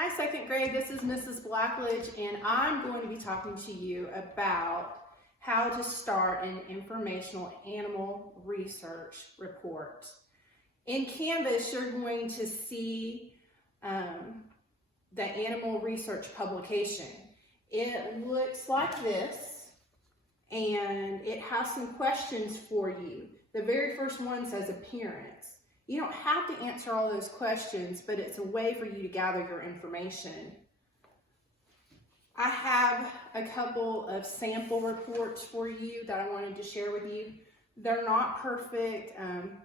Hi, second grade. This is Mrs. Blackledge, and I'm going to be talking to you about how to start an informational animal research report. In Canvas, you're going to see the animal research publication. It looks like this, and it has some questions for you. The very first one says appearance. You don't have to answer all those questions, but it's a way for you to gather your information. I have a couple of sample reports for you that I wanted to share with you. They're not perfect.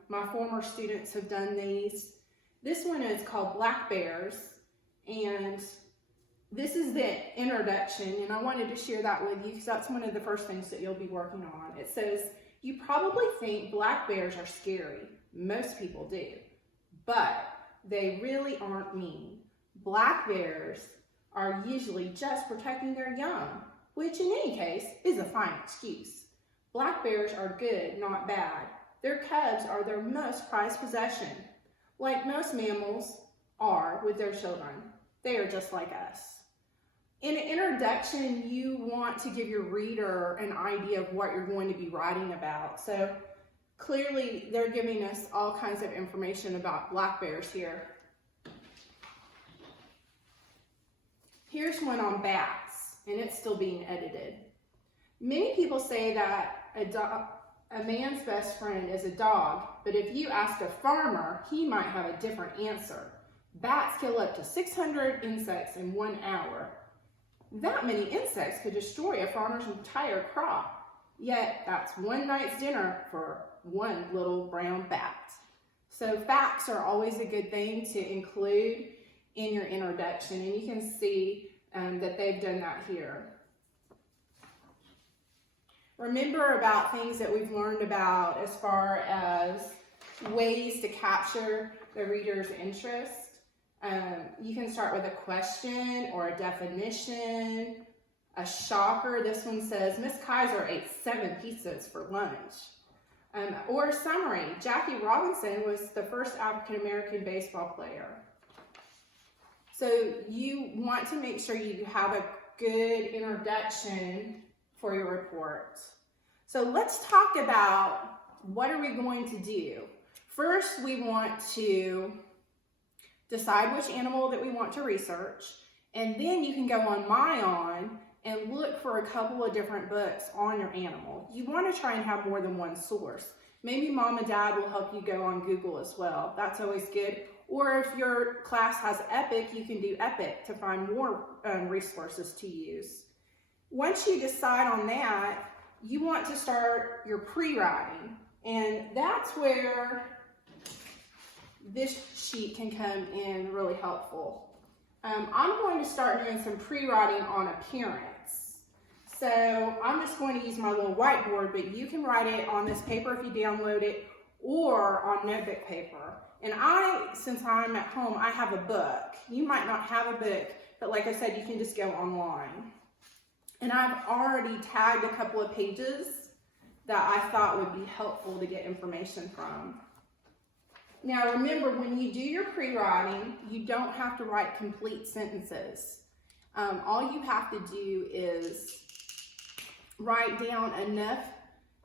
My former students have done these. This one is called Black Bears, and this is the introduction, and I wanted to share that with you because that's one of the first things that you'll be working on. It says, you probably think black bears are scary. Most people do, but they really aren't mean. Black bears are usually just protecting their young, which in any case is a fine excuse. Black bears are good, not bad. Their cubs are their most prized possession. Like most mammals are with their children, they are just like us. In an introduction, you want to give your reader an idea of what you're going to be writing about. So clearly, they're giving us all kinds of information about black bears here. Here's one on bats, and it's still being edited. Many people say that a man's best friend is a dog, but if you ask a farmer, he might have a different answer. Bats kill up to 600 insects in 1 hour. That many insects could destroy a farmer's entire crop. Yet that's one night's dinner for one little brown bat. So facts are always a good thing to include in your introduction, and you can see that they've done that here. Remember about things that we've learned about as far as ways to capture the reader's interest. You can start with a question or a definition, a shocker. This one says, Miss Kaiser ate 7 pizzas for lunch. Or a summary, Jackie Robinson was the first African-American baseball player. So you want to make sure you have a good introduction for your report. So let's talk about what are we going to do. First, we want to decide which animal that we want to research, and then you can go on MyOn and look for a couple of different books on your animal. You want to try and have more than one source. Maybe mom and dad will help you go on Google as well. That's always good. Or if your class has Epic, you can do Epic to find more resources to use. Once you decide on that, you want to start your pre-writing, and that's where this sheet can come in really helpful. I'm going to start doing some pre-writing on appearance. So I'm just going to use my little whiteboard, but you can write it on this paper if you download it, or on notebook paper. And since I'm at home, I have a book. You might not have a book, but like I said, you can just go online. And I've already tagged a couple of pages that I thought would be helpful to get information from. Now remember, when you do your pre-writing, you don't have to write complete sentences. All you have to do is write down enough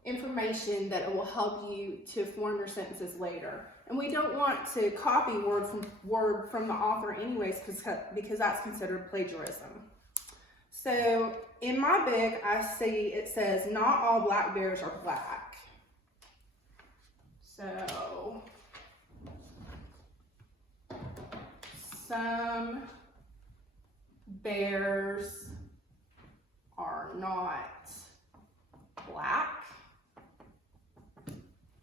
information that it will help you to form your sentences later. And we don't want to copy word from the author anyways, because that's considered plagiarism. So in my book, I see it says, not all black bears are black. So some bears are not black.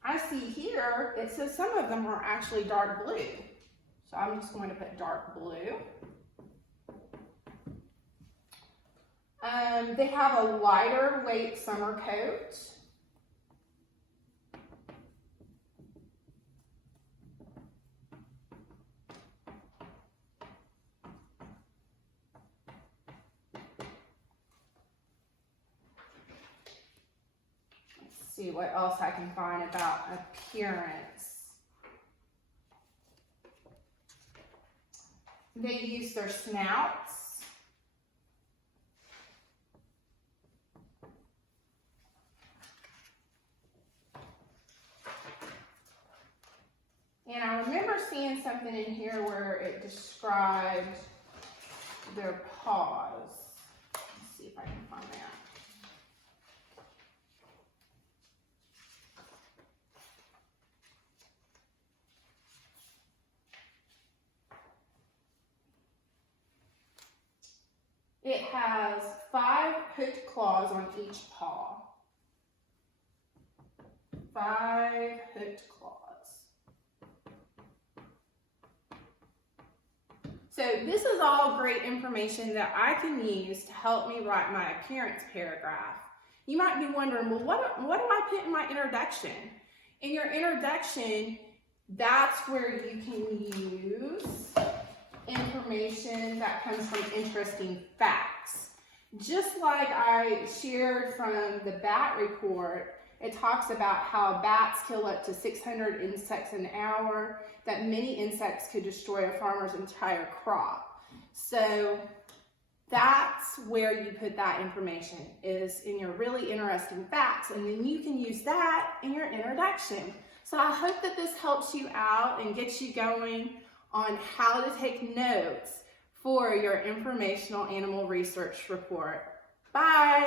I see here, it says some of them are actually dark blue. So I'm just going to put dark blue. They have a lighter weight summer coat. See what else I can find about appearance. They use their snouts. And I remember seeing something in here where it described their paws. Let's see if I can find that. It has 5 hooked claws on each paw. 5 hooked claws. So this is all great information that I can use to help me write my appearance paragraph. You might be wondering, well, what do I put in my introduction? In your introduction, that's where you can use information that comes from interesting facts. Just like I shared from the bat report, it talks about how bats kill up to 600 insects an hour, that many insects could destroy a farmer's entire crop. So that's where you put that information, is in your really interesting facts, and then you can use that in your introduction. So I hope that this helps you out and gets you going on how to take notes for your informational animal research report. Bye.